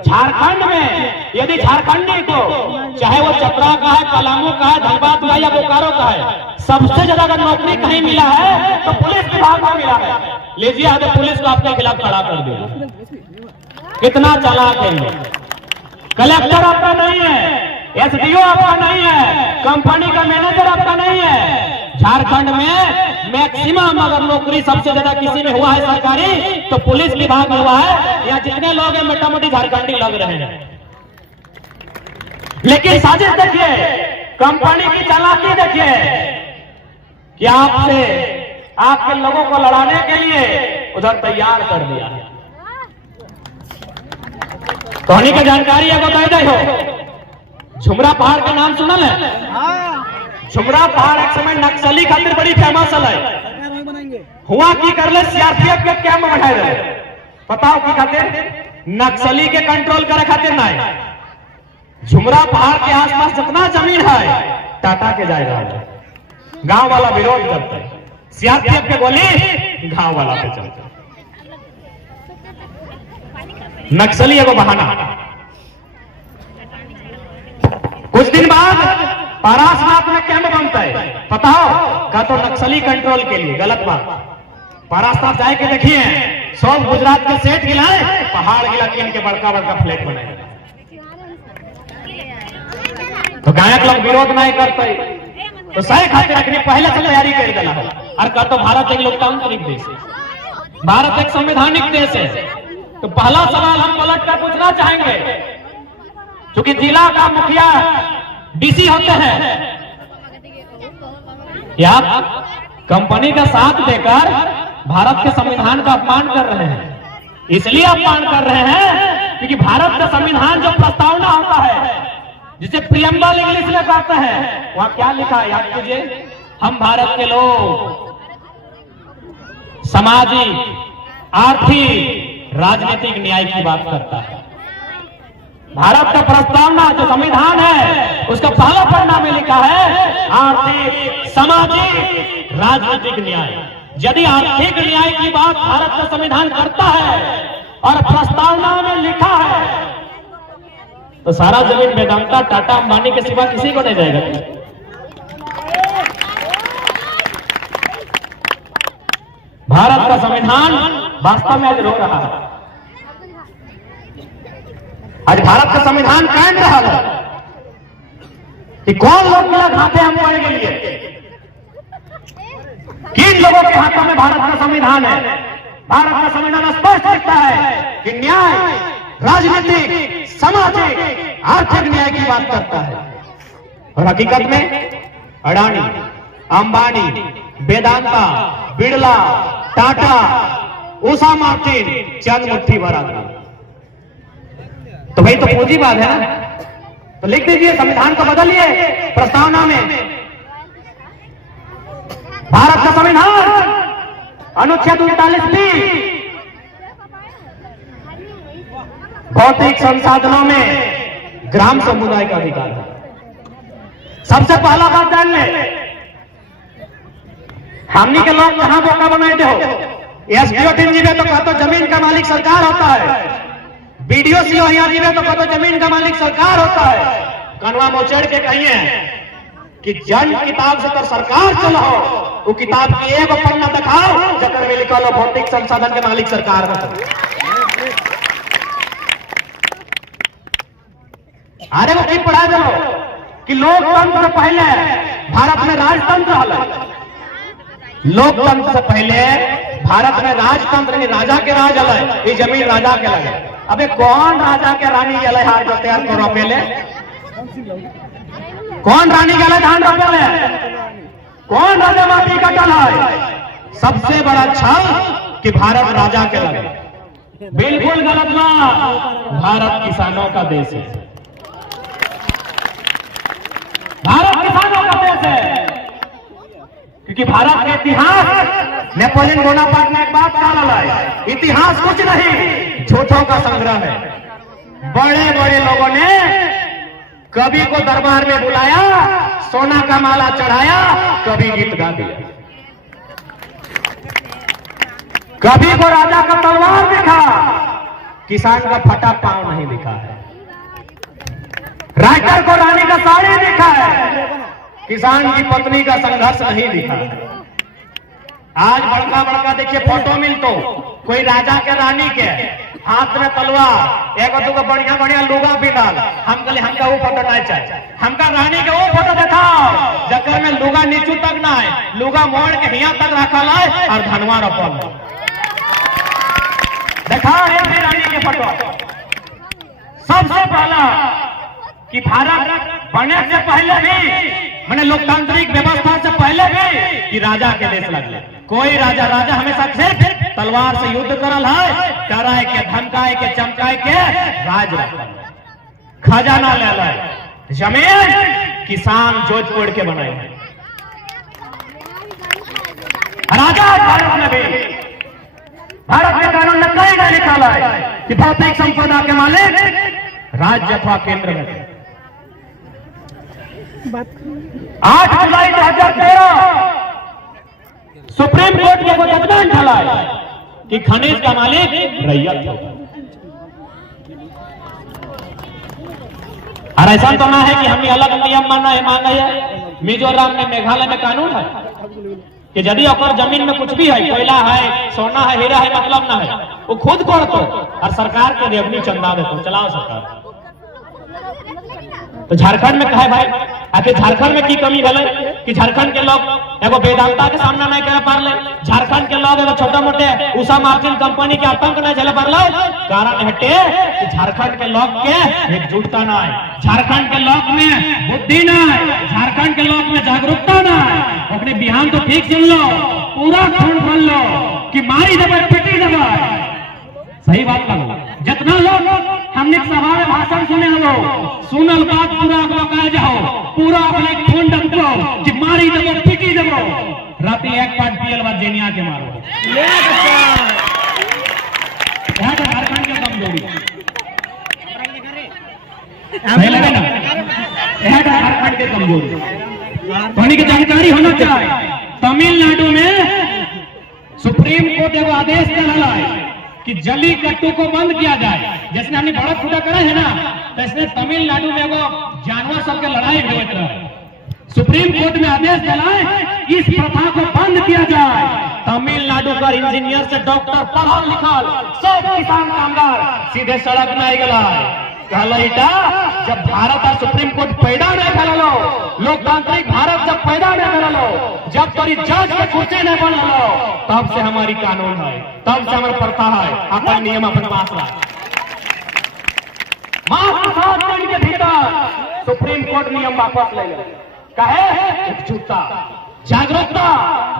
झारखंड में यदि झारखंडी को, चाहे वो चतरा का है, पलामू का है, धनबाद का है या बोकारो का है, सबसे ज्यादा अगर नौकरी कहीं मिला है तो पुलिस विभाग में मिला है। लीजिए आगे पुलिस को आपके खिलाफ खड़ा कर दिया। कितना चालाक है। कलेक्टर आपका नहीं है, एसडीओ आपका नहीं है, कंपनी का मैनेजर आपका नहीं है। झारखंड में मैक्सिमम अगर नौकरी सबसे ज्यादा किसी में हुआ है सरकारी तो पुलिस विभाग में हुआ है। यहाँ जितने लोग हैं मोटा मोटी झारखंडी लग रहे हैं। लेकिन साजिश देखिए, कंपनी की चालाकी देखिए कि आपसे आपके लोगों को लड़ाने के लिए उधर तैयार कर दिया। कहानी की जानकारी है बता दे हो। झुमरा पहाड़ का नाम सुनल है? झुमरा पहाड़ एक समय नक्सली खातिर बड़ी फेमस है। हुआ की कर ले सीआरपीएफ के कैंप बनाए रहे। बताओ की खातिर? नक्सली के कंट्रोल करे खातिर ना। झुमरा पहाड़ के आसपास जितना जमीन है टाटा के जाएगा। गांव वाला विरोध करता है, सीआरपीएफ के गोली गांव वाला पे चलता है। नक्सली एगो बहाना। कुछ दिन बाद पारासनाथ में कैंप बनता है। पता हो का तो नक्सली कंट्रोल के लिए, गलत बात। पारासनाथ जाए के देखिए, सब गुजरात के सेठ गिलाए, पहाड़ गिला के इनके बड़का बड़का फ्लैट बनाए। तो गायक लोग विरोध नहीं करते तो सही खातिर रखनी पहले से तैयारी कर देना है। और का तो भारत एक लोकतांत्रिक देश है, भारत एक संवैधानिक देश है। तो पहला सवाल हम पलट कर पूछना चाहेंगे, क्योंकि जिला का मुखिया डीसी होते हैं, क्या कंपनी का साथ देकर भारत के संविधान का अपमान कर रहे हैं? इसलिए अपमान कर रहे हैं क्योंकि भारत का संविधान जो प्रस्तावना होता है, जिसे प्रियम्बल इंग्लिश में कहते हैं, वहां क्या लिखा है याद कीजिए? हम भारत के लोग सामाजिक, आर्थिक, राजनीतिक न्याय की बात करता है। भारत का प्रस्तावना जो संविधान है उसका पहला पन्ना में लिखा है आर्थिक, सामाजिक, राजनीतिक न्याय। यदि आर्थिक न्याय की बात भारत का संविधान करता है और प्रस्तावना में लिखा है तो सारा जमीन वेदांता, टाटा, अंबानी के सिवा किसी को नहीं जाएगा। भारत का संविधान वास्तव में आज रो रहा है। आज भारत का संविधान कायम रहा है कि कौन लोग मिला खाते हम पढ़ने के लिए? किन लोगों के हाथों में भारत का संविधान है? भारत का संविधान स्पष्ट लिखता है कि न्याय, राजनीतिक, सामाजिक, आर्थिक न्याय की बात करता है। और हकीकत में अडानी, अंबानी, वेदांता, बिड़ला, टाटा, उषा मार्टिन चंद मुट्ठी भर आदमी। तो भाई तो पूंजीवाद है ना, तो लिख दीजिए संविधान को बदलिए प्रस्तावना में। भारत का संविधान अनुच्छेद 39 भौतिक संसाधनों में ग्राम समुदाय का अधिकार है। सबसे पहला बात जान ले, हमनी के लोग कहां बोका बनाते हो? एसडीओ टीम जीवे तो कहते जमीन का मालिक सरकार होता है, बीडीओ सीओ यहाँ जीवे तो कहते जमीन का मालिक सरकार होता है। कनवा मोचड़ के कहिए कि जन किताब से तो सरकार चलो, वो किताब की एक पन्ना दिखाओ जकर में लिखा लो भौतिक संसाधन के मालिक सरकार है। अरे वो नहीं पढ़ा दो कि लोकतंत्र से पहले भारत में राजतंत्र है। लोकतंत्र से पहले भारत में राजतंत्र राजा के राज अलग, ये जमीन राजा के लगे। अबे कौन राजा के रानी गले हाथ जोते हैं तो रोपेले? कौन रानी गले धान रोपेले? कौन राजा माटी कटल है? सबसे बड़ा छल कि भारत राजा के लगे। बिल्कुल गलत बात। भारत किसानों का देश है, भारत किसानों का देश है। क्योंकि भारत के इतिहास, नेपोलियन बोनापार्ट ने एक बात कहा है, इतिहास कुछ नहीं झूठों का संग्रह है। बड़े बड़े लोगों ने कवि को दरबार में बुलाया, सोना का माला चढ़ाया, कवि गीत गा दिया। कवि को राजा का तलवार दिखा, किसान का फटा पांव नहीं दिखा है, राइटर को रानी का साड़ी दिखा है, किसान की पत्नी का संघर्ष नहीं दिखा है। आज बड़का बड़का देखिए फोटो मिलतो, कोई राजा के रानी के हाथ में तलवार, एक दूगो बढ़िया बढ़िया लुगा पिनल, हम कहले हमका वो फोटो नहीं चाहिए, हमका रानी के वो फोटो दिखाओ जकर में लुगा नीचू तक ना है, लुगा मोड़ के हिया तक रखल है और धनवा रखल है। देखा है रानी के फोटो। सबसे पहला कि भारत बनने से पहले भी, मैंने लोकतांत्रिक व्यवस्था से पहले भी कि राजा के देश लगले, कोई राजा हमेशा सिर्फ तलवार से युद्ध करल है, डराए के धमकाए के चमकाए के राज रखल, खजाना ले ले, जमीन किसान जोत कोड़ के बनाए हैं। राजा भारत में भी, भारत के कानून में कहीं नहीं लिखा है कि भौतिक संपदा के मालिक राज्य अथवा केंद्र में। 8 जुलाई 2013 सुप्रीम कोर्ट के जजमेंट चला कि खनिज का मालिक रैयत होगा। और ऐसा तो ना है कि हमें अलग नियम माना है। मिजोरम में, मेघालय में कानून है कि यदि अगर जमीन में कुछ भी है, कोयला है, सोना है, हीरा है, मतलब ना है, वो खुद करतो और सरकार के रेवन्यू चंदा देतो, चलाओ सरकार। तो झारखंड में कहे भाई, आखिर झारखंड में की कमी है कि झारखंड के लोग एगो वेदांता के सामना नहीं कर पारले, झारखंड के लोग एगो छोटे मोटे उषा मार्टिन कंपनी के आतंक नहीं झेले पारले। कारण हटे कि झारखंड के लोग के एकजुटता ना है, झारखंड के लोग में बुद्धि ना है, झारखंड के लोग में जागरूकता ना है। अपने बिहान तो ठीक सुन लो, पूरा खून खोल लो कि मारी दबा पिटी दबा, सही बात करो। जितना लोग हमने सभा में भाषण सुने हो, सुनल बात पूरा कह जाओ, पूरा अपने खून डंको कि मारी दबो पिटी दबो, राती एक पार्ट पियल बाद जेनिया के मारो। यह तो झारखंड के कमजोरी सही लगे ना, यह तो झारखंड के कमजोरी पानी की जानकारी होना चाहिए। तमिलनाडु में सुप्रीम कोर्ट एगो आदेश दिया है कि जली कट्टू को बंद किया जाए। जैसे हमने बड़ा खुदा करा है ना, तो इसने तमिलनाडु में वो जानवर सब के लड़ाई होते रहे, सुप्रीम कोर्ट में आदेश दिया इस प्रथा को बंद किया जाए। तमिलनाडु का इंजीनियर से डॉक्टर पढ़ा लिखा सब किसान कामगार सीधे सड़क में आई गला जब भारत और सुप्रीम कोर्ट पैदा नहीं कर लो, लोकतांत्रिक भारत जब पैदा नहीं कर लो, जब तरी जज के कुर्सी नहीं बन लो, तब से हमारी कानून है, तब से हमारी प्रथा है, अपन नियम अपन पास है। मात्र 7 दिन के भीतर सुप्रीम कोर्ट नियम वापस ले गए। कहे एकजुटता, जागरूकता,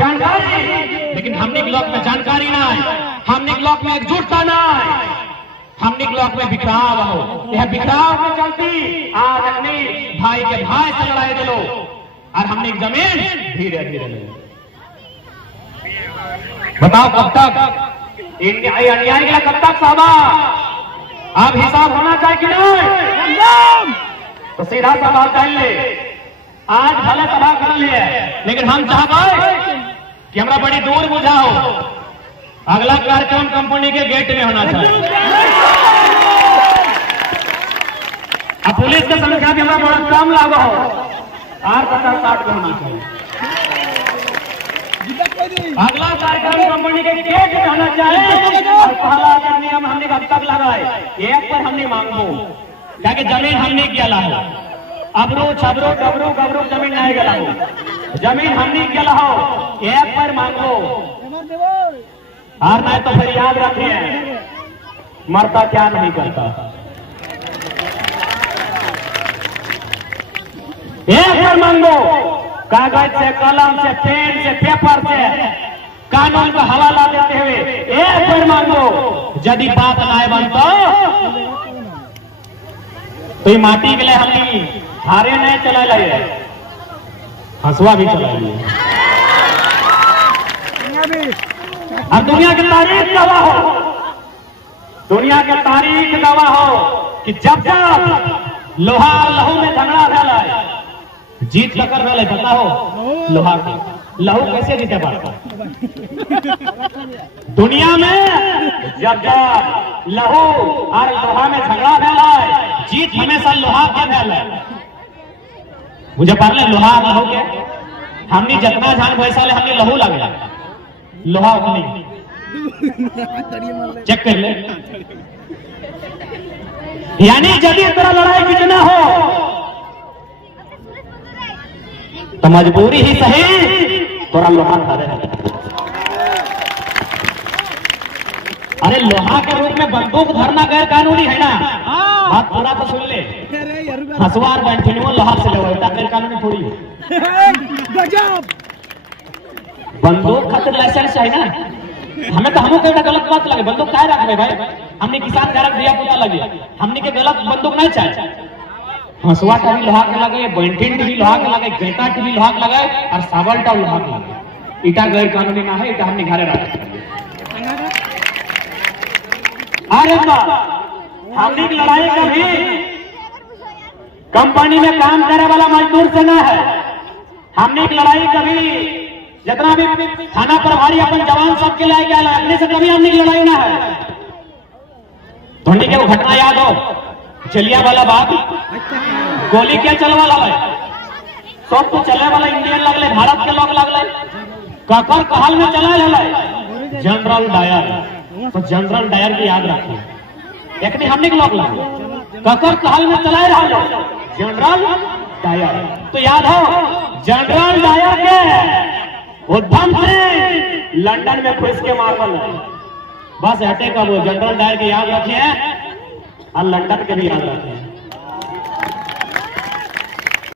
जानकारी, लेकिन हमने ब्लॉक में जानकारी ना है, हमने ब्लॉक में एकजुटता ना है, हमने ब्लॉक में बिखराव हो, यह बिखराव में चलती आज अपने भाई के भाई से लड़ाई दे लो और हमने जमीन धीरे धीरे ले लो। बताओ कब तक अन्याय के कब तक साहबा? अब हिसाब होना चाहिए कि नहीं? तो सीधा सवाल कर ले, आज भले सभा कर लिए, लेकिन हम चाहते कि हमरा बड़ी दूर बुझाओ, अगला कार्यक्रम कंपनी के गेट में होना चाहिए। अब पुलिस की संख्या भी हमारा बड़ा कम लागू हो, 50-60 का होना चाहिए। अगला कार्यक्रम कंपनी के गेट में होना चाहिए। और पहला नियम हमने अब तक लगाए, एक पर हमने मांगो ताकि जमीन हमने किया हो, अबरू छबरू डबरू गबरू जमीन नहीं गला हो, जमीन हमने किया हो, एक पर मांगो। और नहीं तो फिर याद रखिए, मरता क्या नहीं करता। एक पर मांगो, कागज से, कलम से, पेन से, पेपर से, कानून का हवाला देते हुए एक पर मांगो। यदि बात ना बनता तो ये माटी के लिए हमने हारे नहीं चला लिए, हंसुआ भी चला लिए। और दुनिया की तारीख गवाह हो, दुनिया की तारीख गवाह हो कि जब जब लोहा लहू में झगड़ा रहा, जीत लकर रहा, पता हो लोहा की लहू कैसे जीते पाता? दुनिया में जब लहू और लोहा में झगड़ा फैला है, जीत हमेशा लोहा के फैला है। मुझे पाले लोहा और लहू के हमने जितना जान वैसा ले हमने लहू लगे लोहा उतनी चेक कर ले। यानी जब इस तरह लड़ाई जीतना हो तो मजबूरी ही सही थोड़ा लोहा खा दे। अरे लोहा के रूप में बंदूक धरना गैर कानूनी है ना? बात पूरा तो सुन ले। हसवार बैंठनियों लोहा से ले गैर कानूनी थोड़ी है। बंदूक खातिर लाइसेंस है ना? हमें तो हमको कहना गलत बात लगे। बंदूक क्या रख भाई? हमने किसान घर दिया पुता लगे, हमने के गलत बंदूक नहीं चाहिए। हंसुआ का भी लोहा के लगे, बैंठन के भी लोहा के लगे, गेटा के भी लोहा के लगे और सावल का लोहा के लगे। इटा गैर कानूनी ना है, इटा हमने घरे रखा। अरे हमने की लड़ाई कभी कंपनी में काम करने वाला मजदूर से ना है। हमने की लड़ाई कभी जितना भी थाना प्रभारी अपन जवान सबके लाए क्या अपने से कभी हमने की लड़ाई ना है। धोनी के वो घटना याद हो, जलियांवाला बाग, गोली क्या चल वाला है, सब तो चले वाला इंडियन लगले, भारत के लोग लगले। ककर कहल में चला है जनरल डायर। तो जनरल डायर की याद रखिए, एक नहीं हमने के लोग लगे ककर कहल में चला रहा जनरल डायर। तो याद हो जनरल डायर के उद्धम से लंदन में घुस के मारल है। बस हटे का वो जनरल डायर के याद रखिए और लंदन के भी याद रखिए।